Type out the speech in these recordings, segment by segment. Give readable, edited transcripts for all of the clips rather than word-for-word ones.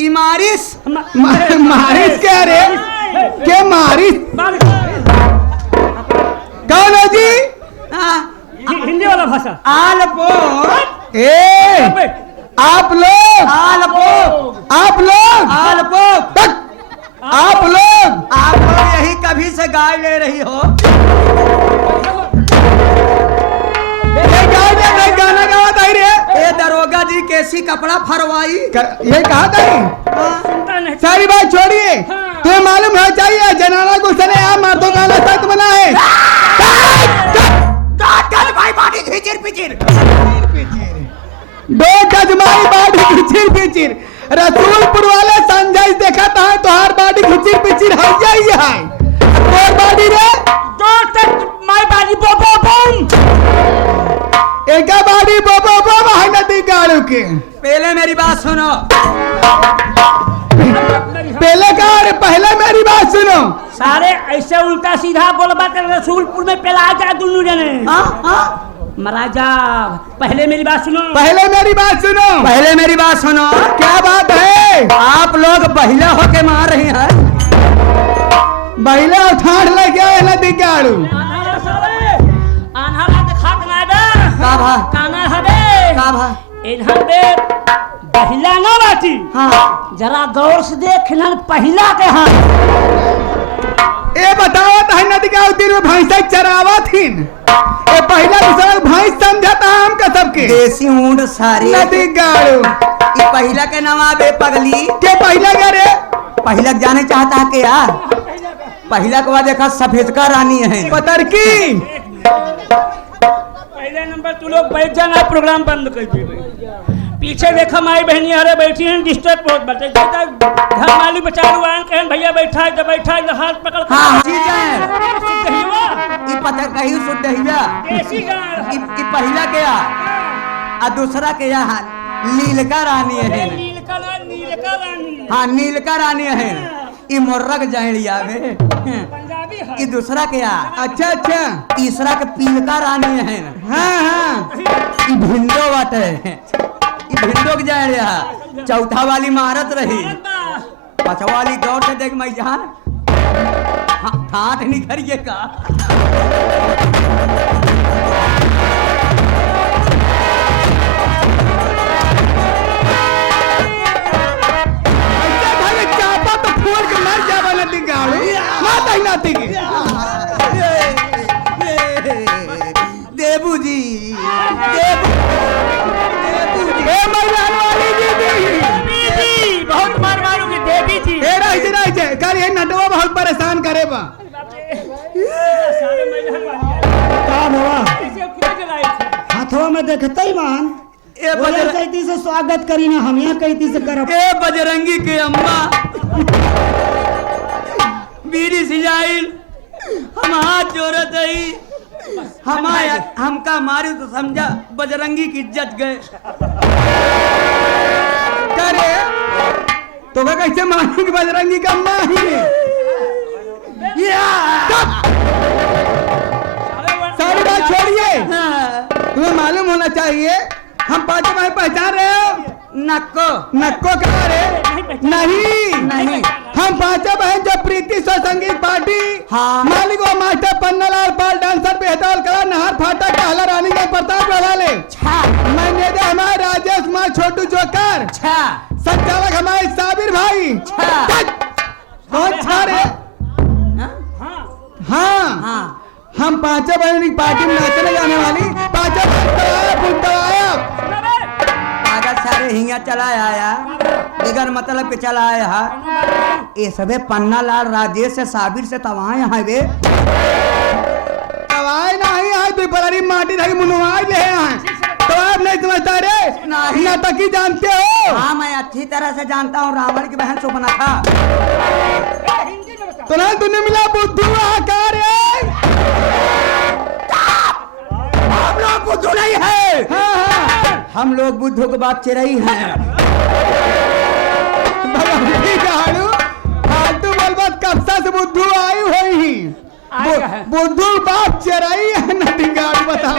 इमारिस मारिस क्या रे? क्या मारिस? कौन है जी? हिंदी वाला भाषा। आलपो आप लोग आप लोग यही कभी से गाय ले रही हो। गाना गावा ताई रे? ये दरोगा जी कैसी कपड़ा फरवाई। ये कहा ताई? सारी बात छोड़िए, तुम्हें मालूम है चाहिए जनाना को सरेआम मर्दों का सख्त बना है। भाई बाटी खिचिर पिचिर दो गजमाई बाटी खिचिर पिचिर रसूलपुर वाले संजय देखा था तोहार बाटी खिचिर पिचिर है यही है। और बाटी रे दो तक माय बाड़ी बो बो बूम। एका बाटी बो बो बो है नदी गाड़ू के। पहले मेरी बात सुनो। पहले मेरी बात सुनो। सारे ऐसे उल्टा सीधा बोलबा कर रसूलपुर में पेला जा दुनू जने। महाराजा पहले मेरी बात सुनो। पहले मेरी बात सुनो। क्या बात है? आप लोग बहिला होके मार रही हैं। बहिला उठाड़ लेके आए नदी गाड़ू। काना हबे इधर दे पहिला ना बाटी। हाँ जरा गौर से देख न पहिला के हाथ। ए बताओ है नदी का दिन में भैंसा चरावा थीन। ए पहला दूसरा भैंस समझाता हम का सबके देसी ऊंट सारे नदी गाड़ू। ये पहिला के नवाबे पगली के पहला क्या रे? पहिला जाने चाहता है के यार। पहिला के बाद देखा सफेद का रानी है पतर की। पहले नंबर तू लोग बैठ जाना, प्रोग्राम बंद कर दे। पीछे देखा माई बहनी हरे बैठी हैं, डिस्टर्ब बहुत बटे। घर मालिक बेचारू आन कहन भैया बैठा है, जब बैठा है हाथ पकड़। हाँ जी जाए दहिवा ये पता कहीं सुन दहिवा देसी गाय। ये पहिला के आ दूसरा के यहाँ नीलका रानी है। नीलका रानी। हाँ नीलका रानी है। ये मोर्रक जाइलिया में पंजाबी है। ये दूसरा के यहाँ अच्छा अच्छा। तीसरा के पीलका रानी है। हाँ ये भिंडो बात है। भिंडो के जाए रहा। चौथा वाली महारत रही। पांचवा वाली गौर से देख मैं जहां ठाठ निखरिए का। चापा तो फोड़ के मर जावा नदी गाड़ू। माता ही नाती की देबू जी बहुत मार मारूंगी देवी जी। कल ये नटवा बहुत परेशान करे बा। काम हुआ हाथों में देखते ही मान कहती से स्वागत करी ना हम यहाँ कहती से करब। ए बजरंगी के अम्मा बीड़ी सिजाइल हम हाथ जोड़त ही हमका मारी तो समझा बजरंगी की इज्जत गए। करे तो मैं कैसे मानूं कि बजरंगी का अम्मा ही है? सारी बात छोड़िए। तुम्हें मालूम होना चाहिए हम पांचों भाई पहचान रहे हो। नक्को कहा रे? नहीं हम पांचों बहन जो प्रीति स्व संगीत पार्टी। हाँ मालिक व मास्टर पन्नालाल पाल डांसर बेहतर कला नहर फाटा कहला रानी का प्रताप वाले। मैनेजर हमारे राजेश कुमार छोटू जोकर। संचालक हमारे साबिर भाई। कौन छा रे? हाँ हम पांचों बहन की पार्टी में नाचने जाने वाली। पांचों सारे हिंगा चला आया बगैर मतलब के चला आया। ये सबे पन्ना लाल राजेश से साबिर से तवाए हैं वे तवाए नहीं है तो बड़ी माटी धरी मुनवाई ले हैं। तो आप नहीं समझता रे? नहीं नाटकी जानते हो? हाँ मैं अच्छी तरह से जानता हूँ। रावण की बहन सुपना था। तो ना तूने मिला बुद्धू आकार हम लोग बुद्धू नहीं है। हाँ हम लोग बुद्धू के बाप चिरई हैं। फालतू बलबत कब्जा से बुद्धू आई हुई बुद्धू बाप चिरई है। नदी गाड़ी बता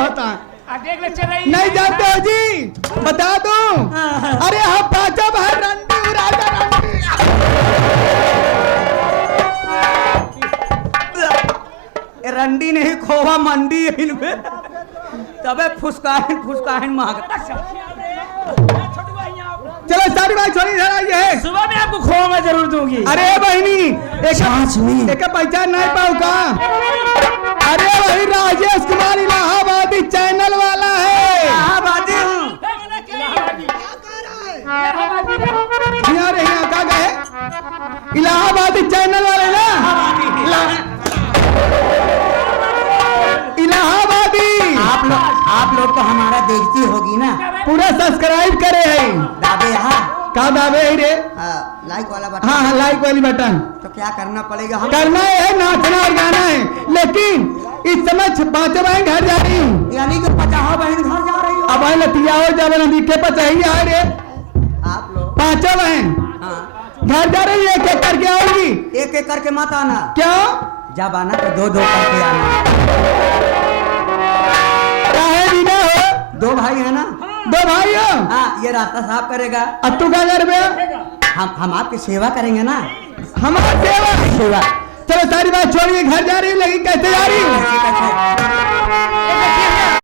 नहीं जानते हो जी? बता दूं? अरे हम पांचों भाई रणबीर राजा रंडी नहीं खोवा मंडी है इनमें तबे फुसकाहिन मांगता। चलो सारी बात छोड़ी इधर आइए है। सुबह में आपको खोवा मैं जरूर दूंगी। अरे बहनी एक पहचान नहीं पाऊ का। अरे वही राजेश कुमार इलाहाबादी चैनल वाला है। इलाहाबादी हूँ। यहाँ रहे यहाँ का गए इलाहाबादी चैनल वाले ना। इलाहाबादी आप लोग तो हमारा देखती होगी ना। पूरा सब्सक्राइब करे है। दाबे हाँ का दावे है रे। लाइक वाला बटन। हाँ हाँ लाइक वाली बटन तो क्या करना पड़ेगा हम? करना है नाचना और गाना है। लेकिन इस समय 5 बहन घर जा रही हूँ। यानी कि 50 बहन घर जा रही हो। अब लतिया हो जब नदी के पर चाहिए है रे। आप लोग 5 बहन हाँ घर जा रही है। एक करके आओगी। एक एक करके मत आना। क्यों? जब आना तो 2 करके आना। काहे बिना हो? 2 भाई है ना। 2 भाई हो। हाँ ये रास्ता साफ करेगा। अब तू क्या कर हम आपकी सेवा करेंगे ना। हमारा सेवा। चलो सारी बात छोड़िए घर जा रही हूँ। लेकिन कैसे जा रही हूँ? कैसे?